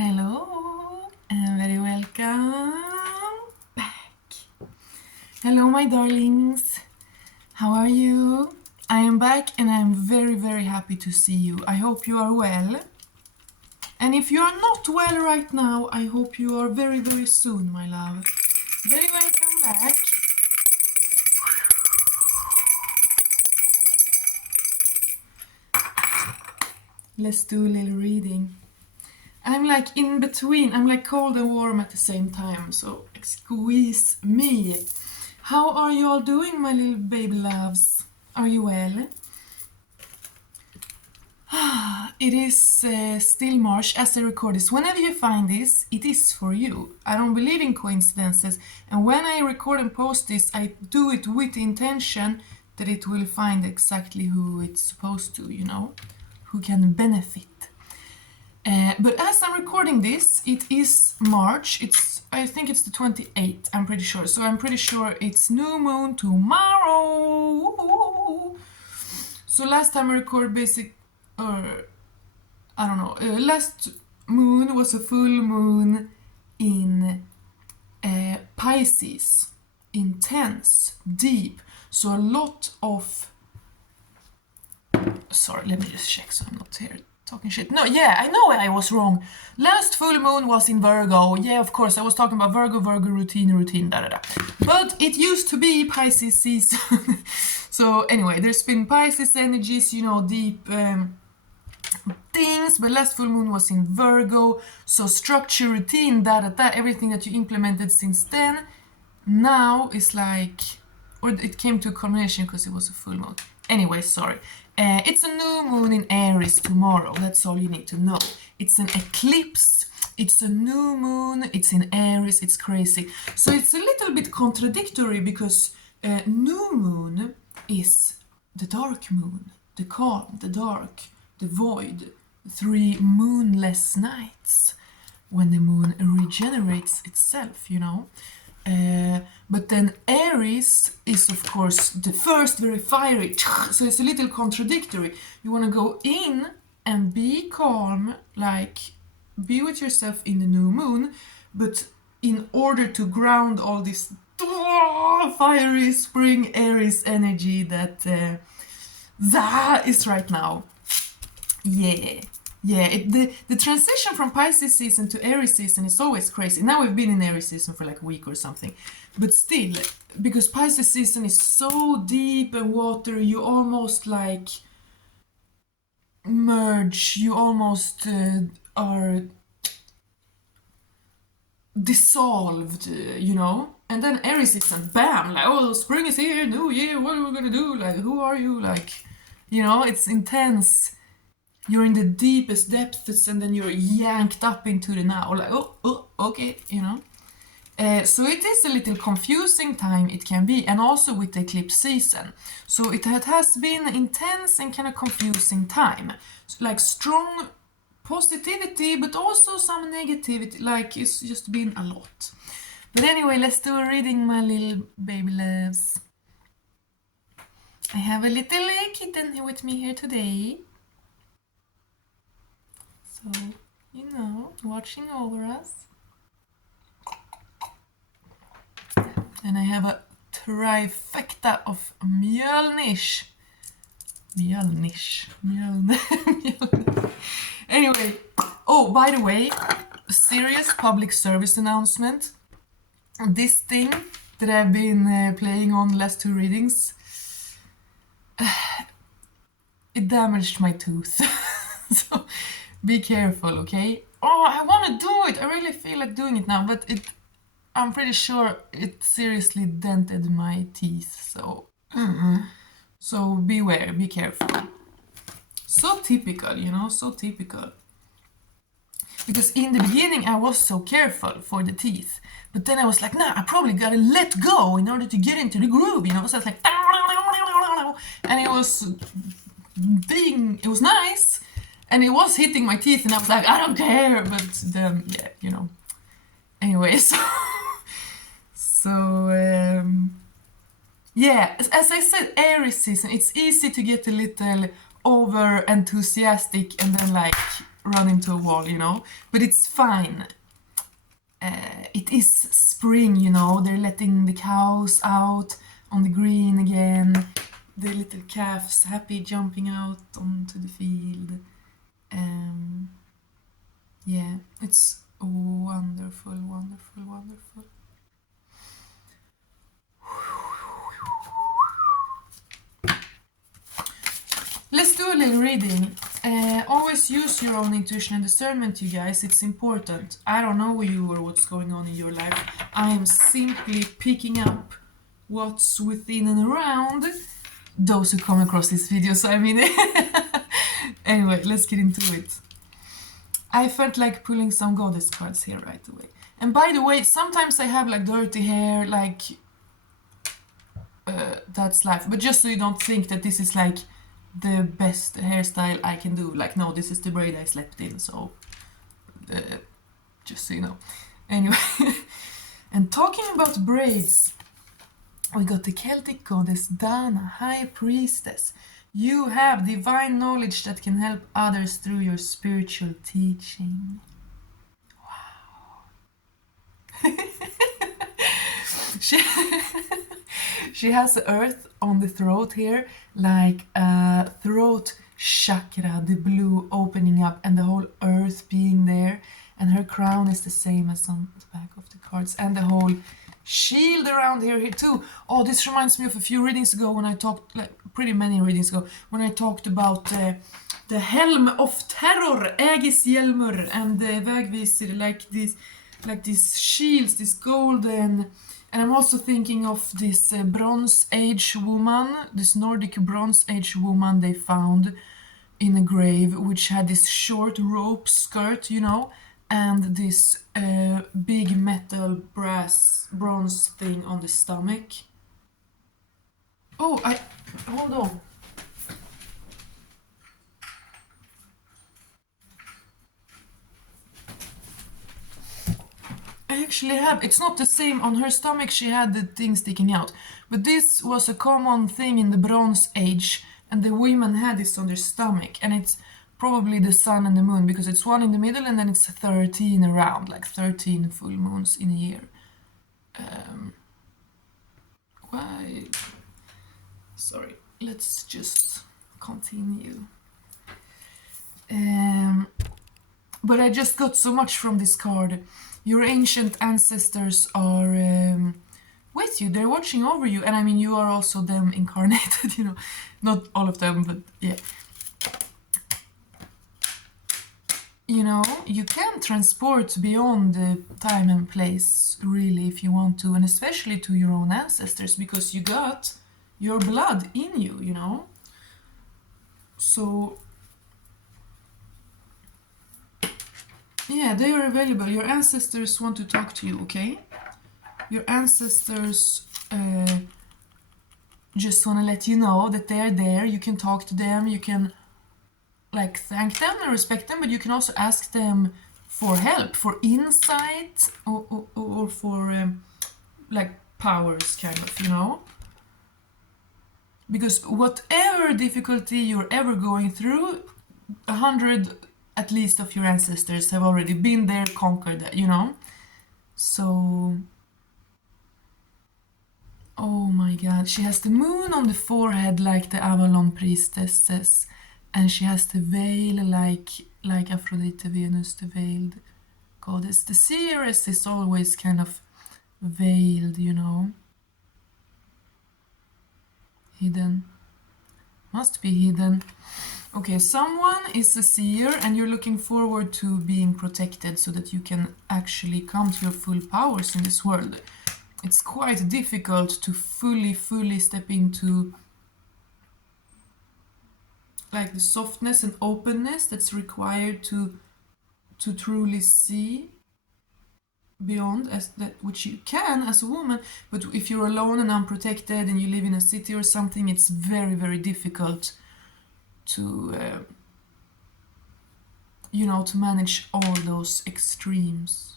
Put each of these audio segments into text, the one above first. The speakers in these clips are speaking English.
Hello and very welcome back. Hello my darlings, how are you? I am back and I am very happy to see you. I hope you are well. And if you are not well right now, I hope you are very soon, my love. Very welcome back. Let's do a little reading. I'm like in between, I'm like cold and warm at the same time, so squeeze me. How are you all doing, my little baby loves? Are you well? It is still March as I record this. Whenever you find this, it is for you. I don't believe in coincidences, and when I record and post this, I do it with the intention that it will find exactly who it's supposed to, you know, who can benefit. But as I'm recording this, it is March. I think it's the 28th, I'm pretty sure. So I'm pretty sure it's new moon tomorrow. So last time I recorded last moon was a full moon in Pisces. Intense, deep. So a lot of... Sorry, let me just check so I'm not here talking shit. No, yeah, I know I was wrong. Last full moon was in Virgo. Yeah, of course, I was talking about Virgo, routine, da. But it used to be Pisces season. So anyway, there's been Pisces energies, you know, deep things, but last full moon was in Virgo. So structure, routine, da, everything that you implemented since then, now is like, or it came to a culmination because it was a full moon. Anyway, sorry. It's a new moon in Aries tomorrow. That's all you need to know. It's an eclipse. It's a new moon. It's in Aries. It's crazy. So it's a little bit contradictory because new moon is the dark moon, the calm, the dark, the void, 3 moonless nights when the moon regenerates itself, you know. But then Aries is of course the first, very fiery, so it's a little contradictory. You want to go in and be calm, like be with yourself in the new moon, but in order to ground all this fiery spring Aries energy that is right now. The transition from Pisces season to Aries season is always crazy. Now we've been in Aries season for like a week or something, but still, because Pisces season is so deep and watery, you almost like merge, you almost are dissolved, you know. And then Aries season, bam, like, oh, spring is here, new year, what are we gonna do? Like, who are you? Like, you know, it's intense. You're in the deepest depths and then you're yanked up into the now, like, oh, okay, you know. So it is a little confusing time, it can be, and also with the eclipse season. So it has been intense and kind of confusing time. So like strong positivity, but also some negativity, like it's just been a lot. But anyway, let's do a reading, my little baby loves. I have a little kitten here with me here today. So, you know, watching over us. And I have a trifecta of Mjölnish. Anyway, oh, by the way, serious public service announcement. This thing that I've been playing on the last 2 readings, it damaged my tooth. So be careful, okay? Oh, I want to do it. I really feel like doing it now, but I'm pretty sure it seriously dented my teeth. So beware, be careful. So typical, you know, so typical. Because in the beginning I was so careful for the teeth, but then I was like, nah, I probably gotta let go in order to get into the groove, you know. So I was like, and it was nice. And it was hitting my teeth and I was like, I don't care, but then, yeah, you know. Anyway, yeah, as I said, Aries season, it's easy to get a little over enthusiastic and then like run into a wall, you know, but it's fine. It is spring, you know, they're letting the cows out on the green again, the little calves happy jumping out onto the field. Yeah, it's wonderful, wonderful, wonderful. Let's do a little reading. Always use your own intuition and discernment, you guys. It's important. I don't know you or what's going on in your life. I am simply picking up what's within and around those who come across this video. So I mean, anyway, let's get into it. I felt like pulling some goddess cards here right away. And by the way, sometimes I have like dirty hair, like that's life. But just so you don't think that this is like the best hairstyle I can do. Like, no, this is the braid I slept in, so just so you know. Anyway, and talking about braids, we got the Celtic goddess Dana, High Priestess. You have divine knowledge that can help others through your spiritual teaching. Wow. She has earth on the throat here, like a throat chakra, the blue opening up and the whole earth being there. And her crown is the same as on the back of the cards. And the whole shield around here too. Oh, this reminds me of a few readings ago when I talked, like pretty many readings ago, when I talked about the Helm of Terror, Aegis Hjelmur, and the Vägvisir, like these shields, this golden. And I'm also thinking of this Bronze Age woman, this Nordic Bronze Age woman they found in a grave, which had this short rope skirt, you know, and this big metal bronze thing on the stomach. Oh, hold on. I actually have, it's not the same, on her stomach she had the thing sticking out, but this was a common thing in the Bronze Age, and the women had this on their stomach, and it's probably the sun and the moon, because it's one in the middle and then it's 13 around, like 13 full moons in a year. Why? Sorry, let's just continue. But I just got so much from this card. Your ancient ancestors are with you, they're watching over you, and I mean, you are also them incarnated, you know, not all of them, but yeah. You know, you can transport beyond the time and place, really, if you want to, and especially to your own ancestors, because you got your blood in you, you know. So yeah, they are available. Your ancestors want to talk to you, okay? Your ancestors just want to let you know that they're there. You can talk to them, you can like thank them and respect them, but you can also ask them for help, for insight, or for like powers, kind of, you know? Because whatever difficulty you're ever going through, 100 at least of your ancestors have already been there, conquered that, you know? So, oh my god, she has the moon on the forehead like the Avalon priestesses, and she has the veil like Aphrodite, Venus, the veiled goddess. The seeress is always kind of veiled, you know? Hidden. Must be hidden. Okay, someone is a seer and you're looking forward to being protected so that you can actually come to your full powers in this world. It's quite difficult to fully step into like the softness and openness that's required to truly see beyond, as that which you can as a woman, but if you're alone and unprotected and you live in a city or something, it's very difficult to you know, to manage all those extremes.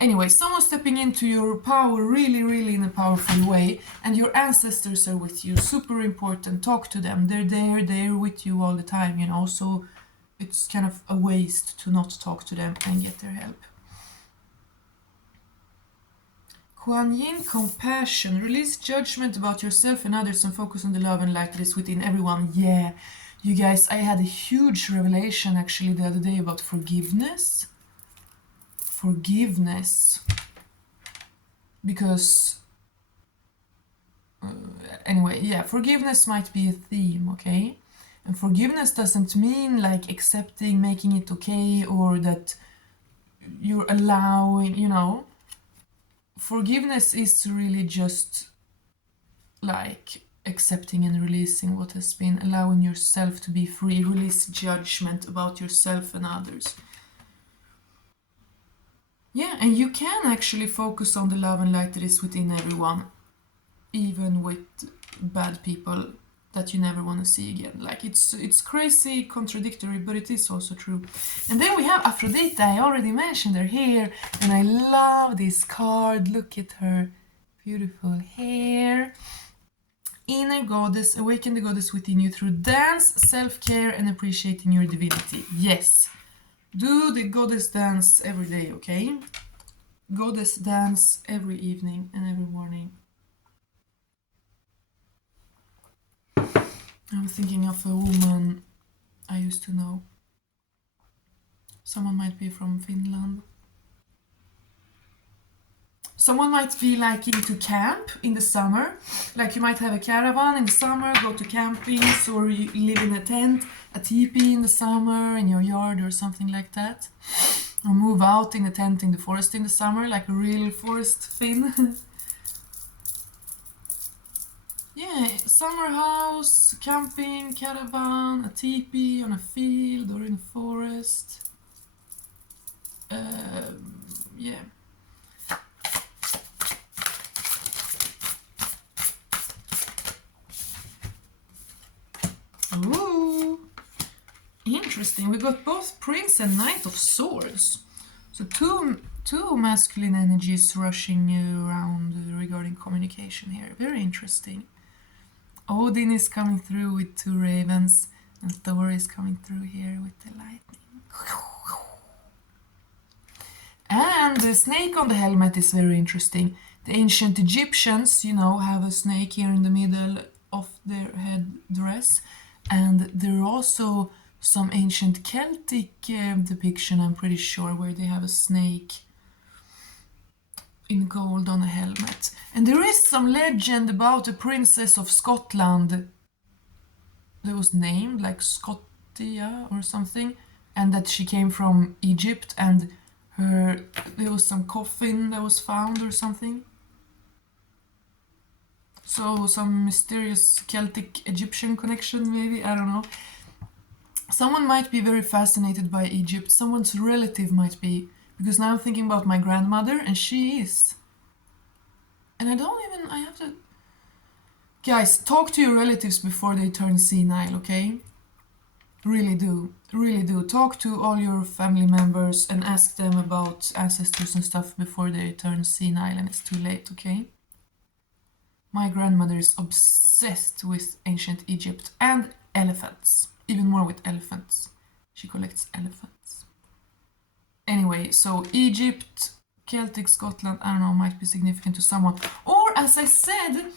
Anyway, someone stepping into your power really in a powerful way, and your ancestors are with you. Super important. Talk to them. They're there with you all the time, you know. So it's kind of a waste to not talk to them and get their help. Kuan Yin, compassion. Release judgment about yourself and others and focus on the love and light that is within everyone. Yeah, you guys, I had a huge revelation actually the other day about forgiveness. Forgiveness. Because, anyway, yeah, forgiveness might be a theme, okay? And forgiveness doesn't mean like accepting, making it okay, or that you're allowing, you know. Forgiveness is really just like accepting and releasing what has been, allowing yourself to be free, release judgment about yourself and others. Yeah, and you can actually focus on the love and light that is within everyone, even with bad people that you never want to see again. Like it's crazy contradictory, but it is also true. And then we have Aphrodite. I already mentioned her here, and I love this card. Look at her beautiful hair. Inner goddess, awaken the goddess within you through dance, self-care, and appreciating your divinity. Yes, do the goddess dance every day, okay? Goddess dance every evening and every morning. I'm thinking of a woman I used to know. Someone might be from Finland. Someone might be like into camp in the summer. Like you might have a caravan in the summer, go to campings, or you live in a tent, a teepee in the summer in your yard or something like that. Or move out in a tent in the forest in the summer, like a real forest Finn. Yeah, summer house, camping, caravan, a teepee on a field or in a forest. Yeah. Ooh, interesting. We got both Prince and Knight of Swords. So two masculine energies rushing you around regarding communication here. Very interesting. Odin is coming through with two ravens, and Thor is coming through here with the lightning. And the snake on the helmet is very interesting. The ancient Egyptians, you know, have a snake here in the middle of their headdress. And there are also some ancient Celtic depiction, I'm pretty sure, where they have a snake in gold on a helmet. And there is some legend about a princess of Scotland that was named like Scotia or something, and that she came from Egypt, and there was some coffin that was found or something. So some mysterious Celtic Egyptian connection, maybe, I don't know. Someone might be very fascinated by Egypt, someone's relative might be, because now I'm thinking about my grandmother, and she is. And I have to... Guys, talk to your relatives before they turn senile, okay? Really do. Really do. Talk to all your family members and ask them about ancestors and stuff before they turn senile and it's too late, okay? My grandmother is obsessed with ancient Egypt and elephants. Even more with elephants. She collects elephants. Anyway, so Egypt, Celtic, Scotland, I don't know, might be significant to someone. Or, as I said,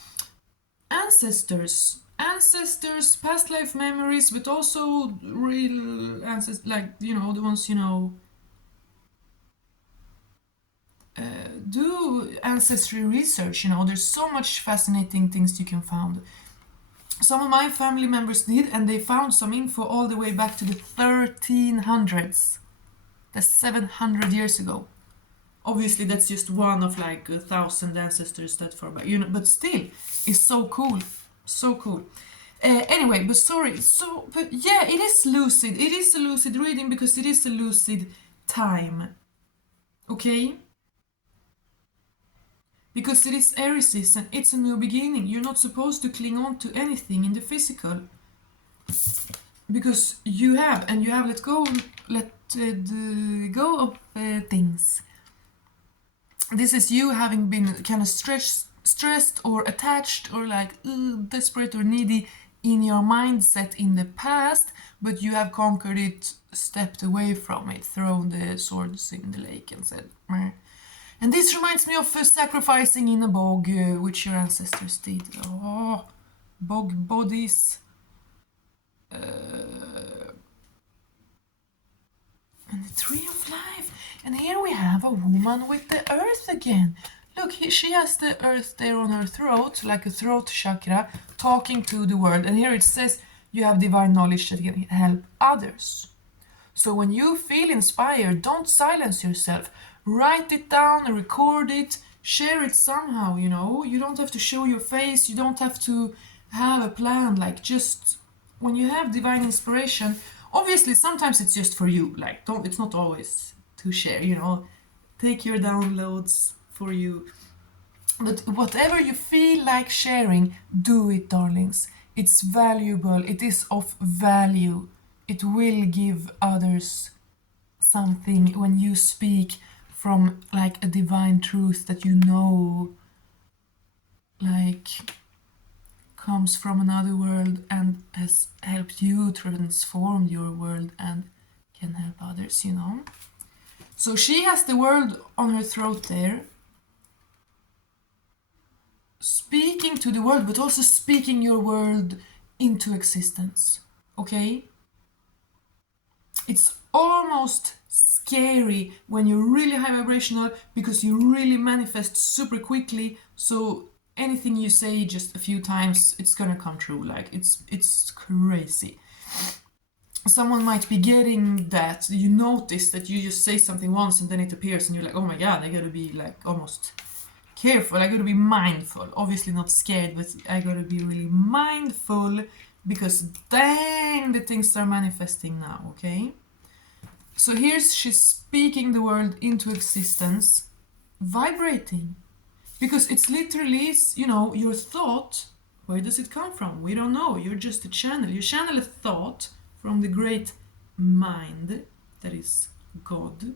ancestors. Ancestors, past life memories, but also real ancestors, like, you know, the ones, you know, do ancestry research, you know, there's so much fascinating things you can find. Some of my family members did, and they found some info all the way back to the 1300s. That's 700 years ago. Obviously, that's just one of like 1,000 ancestors that far back, you know, but still, it's so cool. So cool. Anyway, but sorry, but yeah, it is lucid. It is a lucid reading because it is a lucid time. Okay? Because it is Aries season, it's a new beginning. You're not supposed to cling on to anything in the physical. Because you have let go of things. This is you having been kind of stressed or attached or like desperate or needy in your mindset in the past, but you have conquered it, stepped away from it, thrown the swords in the lake and said, meh. And this reminds me of sacrificing in a bog, which your ancestors did. Oh, bog bodies. And the tree of life. And here we have a woman with the earth again. Look, she has the earth there on her throat, like a throat chakra, talking to the world. And here it says you have divine knowledge that can help others. So when you feel inspired, don't silence yourself. Write it down, record it, share it somehow, you know. You don't have to show your face, you don't have to have a plan. Like, just when you have divine inspiration, obviously sometimes it's just for you. Like, it's not always to share, you know. Take your downloads for you. But whatever you feel like sharing, do it, darlings. It's valuable, it is of value. It will give others something when you speak from like a divine truth that you know, like, comes from another world and has helped you transform your world and can help others, you know. So she has the word on her throat there, speaking to the world, but also speaking your world into existence, okay? It's almost scary when you're really high vibrational because you really manifest super quickly. So anything you say just a few times, it's gonna come true. Like, it's crazy. Someone might be getting that. You notice that you just say something once and then it appears and you're like, oh my god, I gotta be like almost careful. I gotta be mindful. Obviously not scared, but I gotta be really mindful because dang, the things are manifesting now, okay? So she's speaking the world into existence, vibrating. Because it's literally, you know, your thought, where does it come from? We don't know. You're just a channel. You channel a thought from the great mind that is God.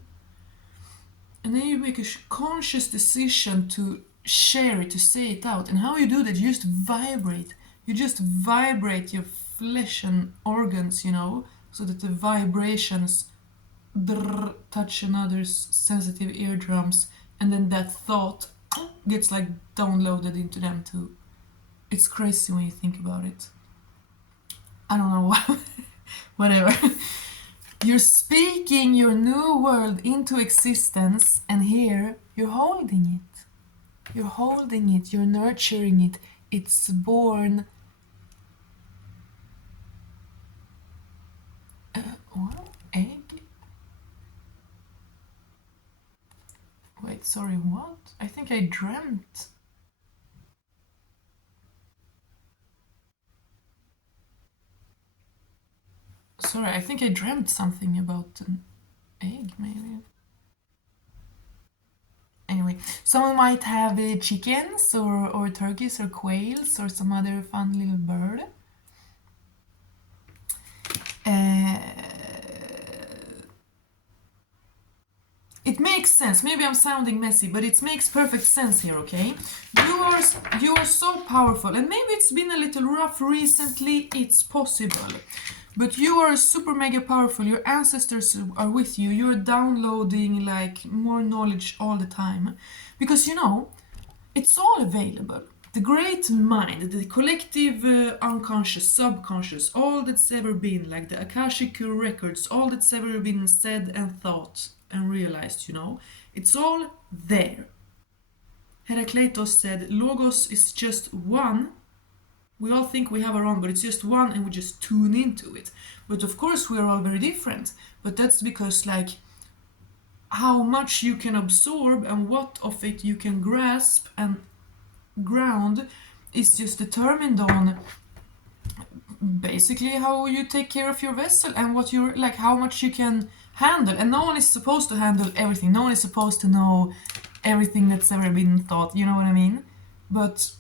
And then you make a conscious decision to share it, to say it out. And how you do that, you just vibrate. You just vibrate your flesh and organs, you know, so that the vibrations touch another's sensitive eardrums, and then that thought gets like downloaded into them too. It's crazy when you think about it. I don't know why. Whatever. You're speaking your new world into existence, and here you're holding it. You're holding it, you're nurturing it. It's born. What? Egg? Wait, sorry, what? I think I dreamt. Sorry, I think I dreamt something about an egg, maybe. Anyway, someone might have chickens or turkeys or quails or some other fun little bird. It makes sense. Maybe I'm sounding messy, but it makes perfect sense here, okay? You are so powerful, and maybe it's been a little rough recently, it's possible. But you are super mega powerful. Your ancestors are with you. You're downloading like more knowledge all the time. Because you know, it's all available. The great mind, the collective unconscious, subconscious, all that's ever been, like the Akashic records, all that's ever been said and thought and realized, you know, it's all there. Heraclitus said, Logos is just one. We all think we have our own, but it's just one, and we just tune into it. But of course, we are all very different. But that's because, like, how much you can absorb and what of it you can grasp and ground is just determined on basically how you take care of your vessel and what you're like, how much you can handle. And no one is supposed to handle everything. No one is supposed to know everything that's ever been thought. You know what I mean? But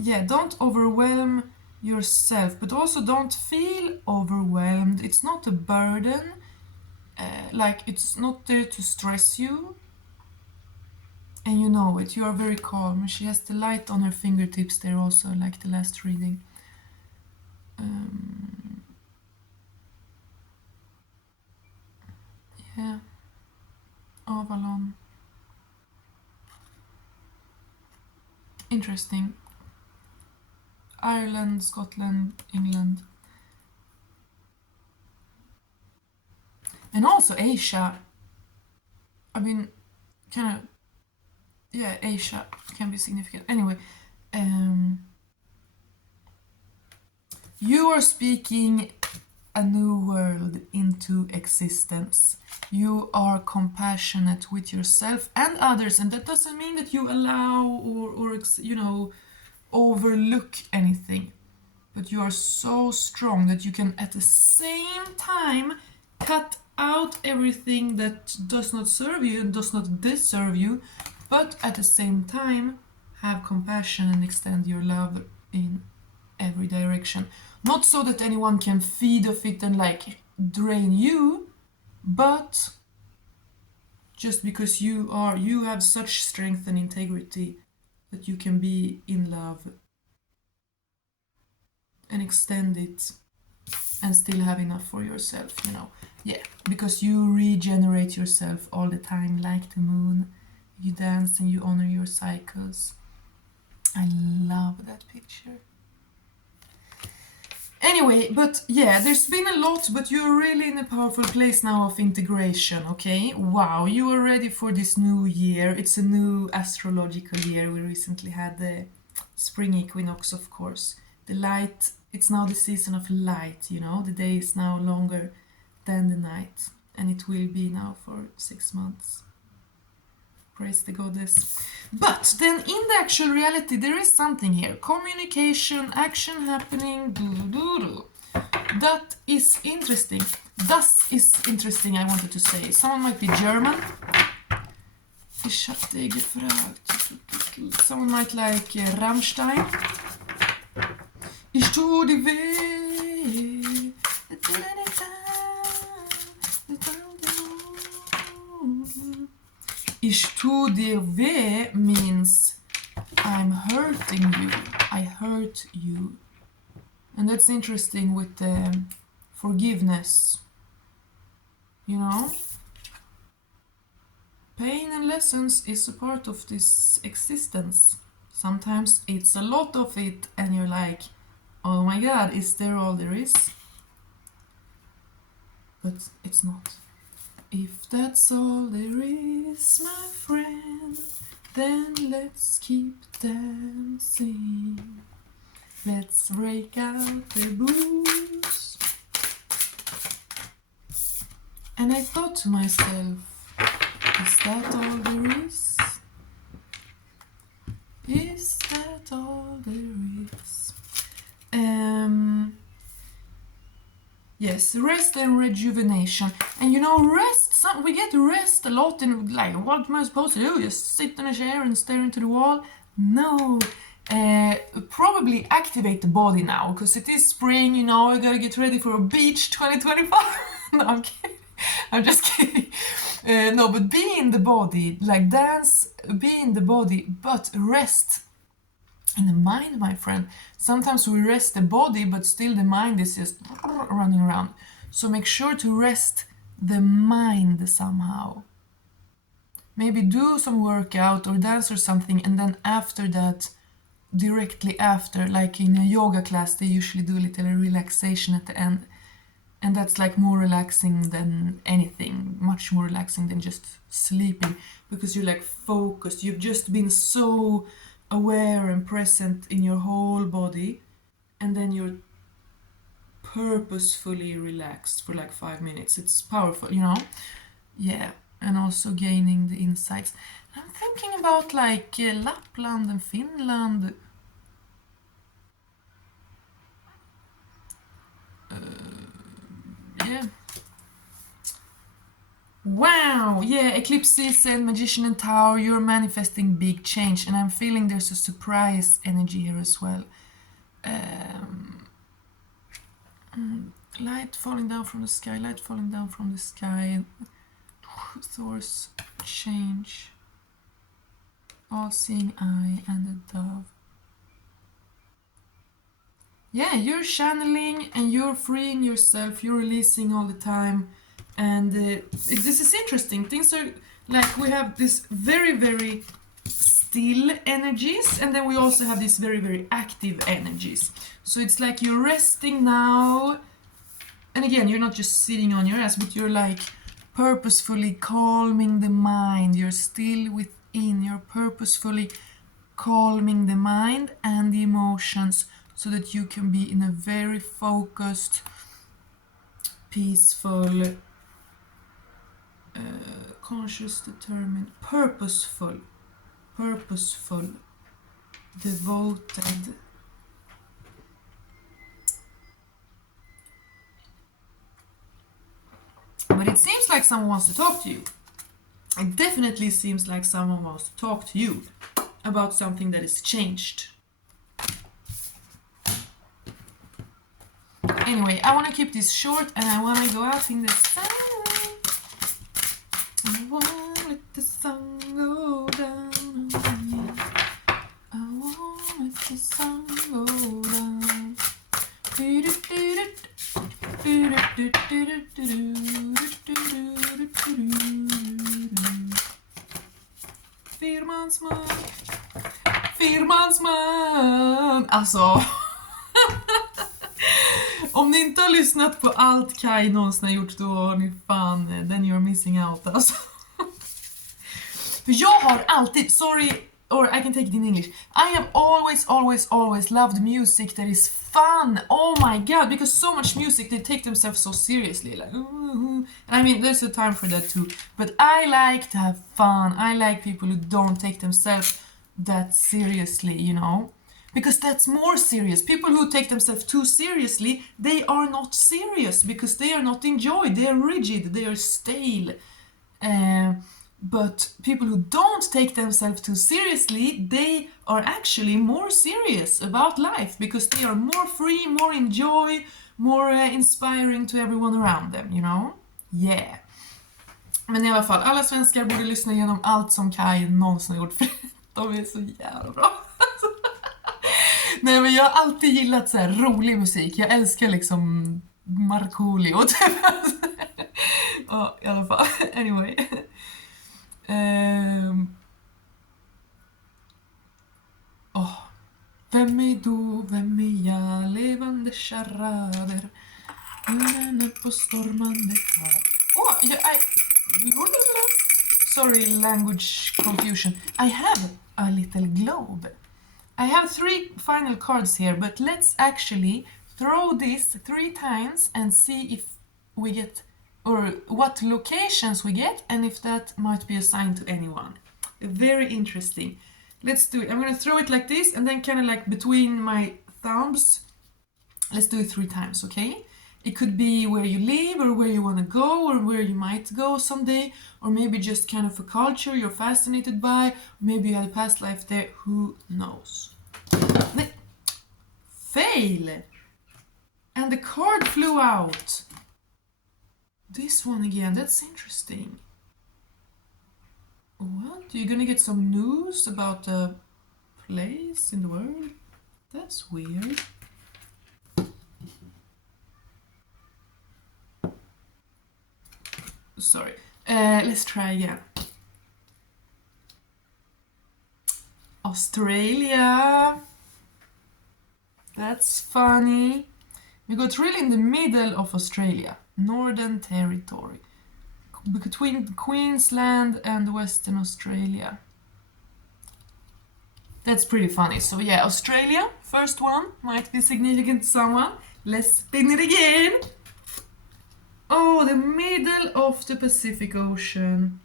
yeah, don't overwhelm yourself, but also don't feel overwhelmed. It's not a burden. Like, it's not there to stress you. And you know it, you are very calm. She has the light on her fingertips there also, like the last reading. Yeah, Avalon. Interesting. Ireland, Scotland, England. And also Asia. I mean, kind of, yeah, Asia can be significant. Anyway, you are speaking a new world into existence. You are compassionate with yourself and others, and that doesn't mean that you allow or you know, overlook anything. But you are so strong that you can at the same time cut out everything that does not serve you and does not deserve you, but at the same time have compassion and extend your love in every direction. Not so that anyone can feed off it and like drain you, but just because you have such strength and integrity that you can be in love and extend it and still have enough for yourself, you know. Yeah, because you regenerate yourself all the time like the moon. You dance and you honor your cycles. I love that picture. Anyway, but yeah, there's been a lot, but you're really in a powerful place now of integration, okay? Wow, you are ready for this new year. It's a new astrological year. We recently had the spring equinox, of course. The light, it's now the season of light, you know? The day is now longer than the night, and it will be now for 6 months. Praise the goddess. But then in the actual reality, there is something here. Communication, action happening, that is interesting. Das is interesting, I wanted to say. Someone might be German. Someone might like Rammstein. Ich tu die weh. Ich tu dir weh means I'm hurting you. I hurt you. And that's interesting with the forgiveness. You know? Pain and lessons is a part of this existence. Sometimes it's a lot of it and you're like, oh my god, is there all there is? But it's not. If that's all there is, my friend, then let's keep dancing. Let's break out the booze. And I thought to myself, is that all there is? Is that all there is? Yes, rest and rejuvenation. And you know, rest, we get rest a lot in like, what am I supposed to do? Just sit in a chair and stare into the wall? No. Probably activate the body now, because it is spring, you know, I gotta get ready for a beach 2025. No, I'm kidding. I'm just kidding. No, but be in the body, like dance, be in the body, but rest in the mind, my friend. Sometimes we rest the body, but still the mind is just running around. So make sure to rest the mind somehow. Maybe do some workout or dance or something, and then after that, directly after, like in a yoga class, they usually do a little relaxation at the end. And that's like more relaxing than anything, much more relaxing than just sleeping, because you're like focused. You've just been so aware and present in your whole body, and then you're purposefully relaxed for like 5 minutes. It's powerful, you know? Yeah, and also gaining the insights. I'm thinking about like Lapland and Finland. Yeah. Wow, yeah, eclipse season, magician and tower, you're manifesting big change, and I'm feeling there's a surprise energy here as well. Light falling down from the sky, light falling down from the sky, Thor's change. all-seeing eye and the dove. Yeah, you're channeling and you're freeing yourself, you're releasing all the time. And this is interesting. Things are like, we have this very, very still energies, and then we also have these very, very active energies. So it's like you're resting now. And again, you're not just sitting on your ass, but you're like purposefully calming the mind. You're still within. You're purposefully calming the mind and the emotions so that you can be in a very focused, peaceful, conscious, determined, purposeful, devoted. But it seems like someone wants to talk to you. It definitely seems like someone wants to talk to you about something that has changed. Anyway, I want to keep this short and I want to go out in the sun. I want to let the sun go down on me. I want to let the sun go down. Firmansman. Alltså. Om ni inte har lyssnat på allt Kai någonsin har gjort, då har ni fan, then you're missing out alltså. För jag har alltid, sorry, or I can take it in English. I have always loved music that is fun. Oh my god, because so much music, they take themselves so seriously. Like, and I mean, there's a time for that too. But I like to have fun. I like people who don't take themselves that seriously, you know. Because that's more serious. People who take themselves too seriously, they are not serious because they are not enjoyed. They are rigid. They are stale. But people who don't take themselves too seriously, they are actually more serious about life because they are more free, more enjoy, more inspiring to everyone around them, you know? Yeah. Men i alla fall, alla svenskar borde lyssna igenom allt som Kai någonsin har gjort för de är så jävla bra. Nej, men jag har alltid gillat så här rolig musik. Jag älskar liksom Markoolio typ. Ja, i alla fall. Anyway. Vem är du, vem är jag, levande charader, ur på stormande hav. Sorry, language confusion. I have a little globe. I have 3 final cards here, but let's actually throw this 3 times and see if we get, or what locations we get, and if that might be assigned to anyone. Very interesting. Let's do it. I'm gonna throw it like this, and then kind of like between my thumbs. Let's do it 3 times, okay? It could be where you live, or where you want to go, or where you might go someday, or maybe just kind of a culture you're fascinated by, maybe you had a past life there, who knows? Fail! And the card flew out. This one again, that's interesting. What? You're gonna get some news about a place in the world? That's weird. Sorry. Let's try again. Australia. That's funny. We got really in the middle of Australia. Northern Territory. Between Queensland and Western Australia. That's pretty funny. So yeah, Australia, first one, might be significant to someone. Let's spin it again. Oh, the middle of the Pacific Ocean.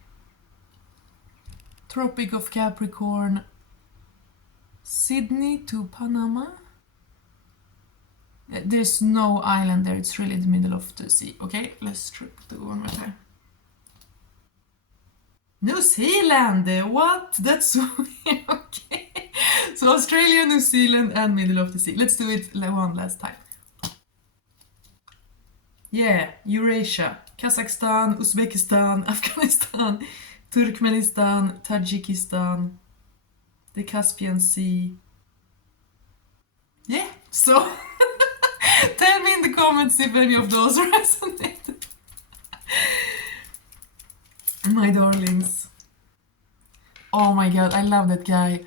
Tropic of Capricorn. Sydney to Panama. There's no island there, it's really in the middle of the sea. Okay, let's do one more time. New Zealand! What? That's so weird. Okay. So Australia, New Zealand, and middle of the sea. Let's do it one last time. Yeah, Eurasia. Kazakhstan, Uzbekistan, Afghanistan, Turkmenistan, Tajikistan. the Caspian Sea. Yeah, so tell me in the comments if any of those resonated. My darlings. Oh my god, I love that guy.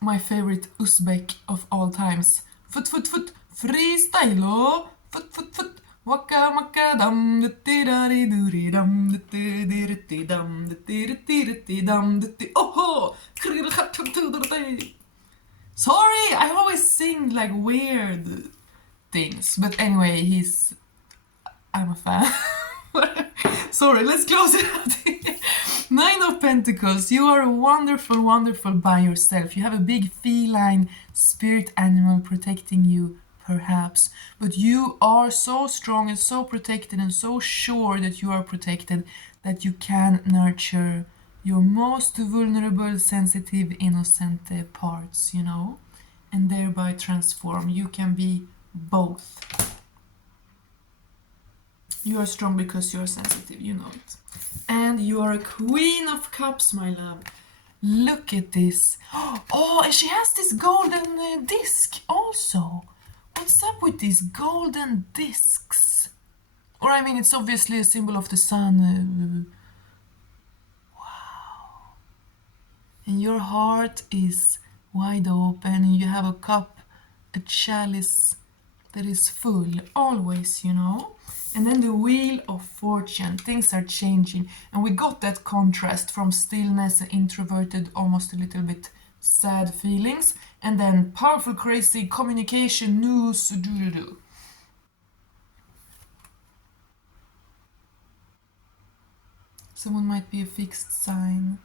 My favorite Uzbek of all times. Foot, foot, foot, freestyle, oh. Foot, foot, foot. Waka maka dum da ti da di do di dum da ti di da ti dum da ti da ti da ti dum da ti oh ho. Sorry, I always sing like weird things, but anyway, I'm a fan. Sorry, let's close it out here. Nine of Pentacles, you are wonderful, wonderful by yourself. You have a big feline spirit animal protecting you, perhaps, but you are so strong and so protected and so sure that you are protected that you can nurture your most vulnerable, sensitive, innocent parts, you know, and thereby transform. You can be both. You are strong because you are sensitive, you know it. And you are a Queen of Cups, my love. Look at this. Oh, and she has this golden disc also. What's up with these golden discs? Or I mean, it's obviously a symbol of the sun. Wow. And your heart is wide open and you have a cup, a chalice that is full, always, you know. And then the Wheel of Fortune, things are changing. And we got that contrast from stillness and introverted, almost a little bit sad feelings. And then powerful, crazy communication, news, do. Someone might be a fixed sign.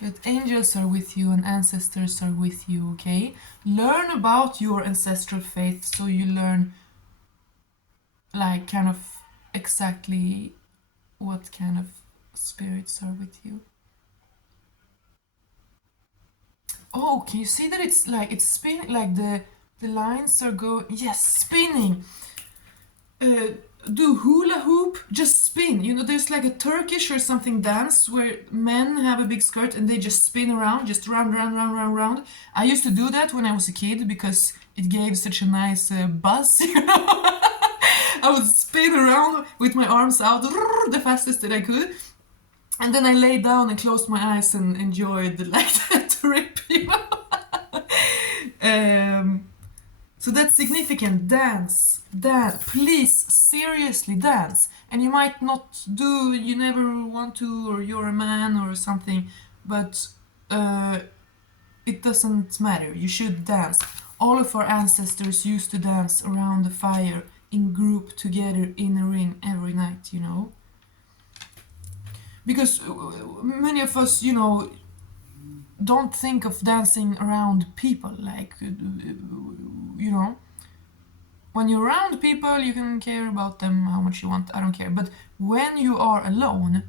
But angels are with you and ancestors are with you, okay? Learn about your ancestral faith so you learn like kind of exactly what kind of spirits are with you. Oh, can you see that it's like it's spinning, like the lines are going, yes, spinning. Do hula hoop, just spin. You know, there's like a Turkish or something dance where men have a big skirt and they just spin around, just round. I used to do that when I was a kid because it gave such a nice buzz, you know. I would spin around with my arms out the fastest that I could. And then I lay down and closed my eyes and enjoyed like that trip, you know. So that's significant. Dance. Please, seriously dance. And you might not do, you never want to, or you're a man or something, but it doesn't matter. You should dance. All of our ancestors used to dance around the fire in group together in a ring every night, you know. Because many of us, you know, don't think of dancing around people, like, you know. When you're around people, you can care about them how much you want, I don't care. But when you are alone,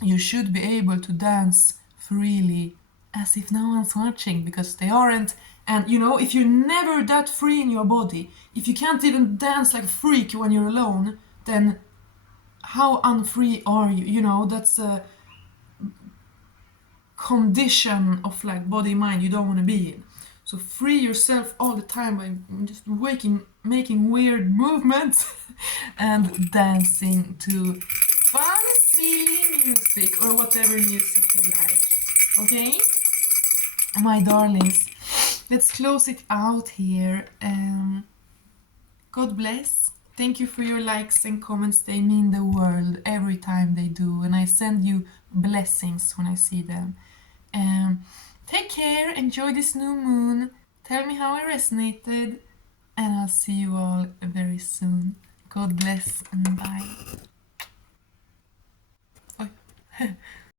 you should be able to dance freely as if no one's watching, because they aren't. And, you know, if you're never that free in your body, if you can't even dance like a freak when you're alone, then how unfree are you? You know, that's a condition of like body mind you don't want to be in. So free yourself all the time by just making weird movements and dancing to fun, silly music or whatever music you like. Okay? My darlings, let's close it out here. God bless. Thank you for your likes and comments. They mean the world every time they do. And I send you blessings when I see them. Take care. Enjoy this new moon. Tell me how it resonated. And I'll see you all very soon. God bless and bye.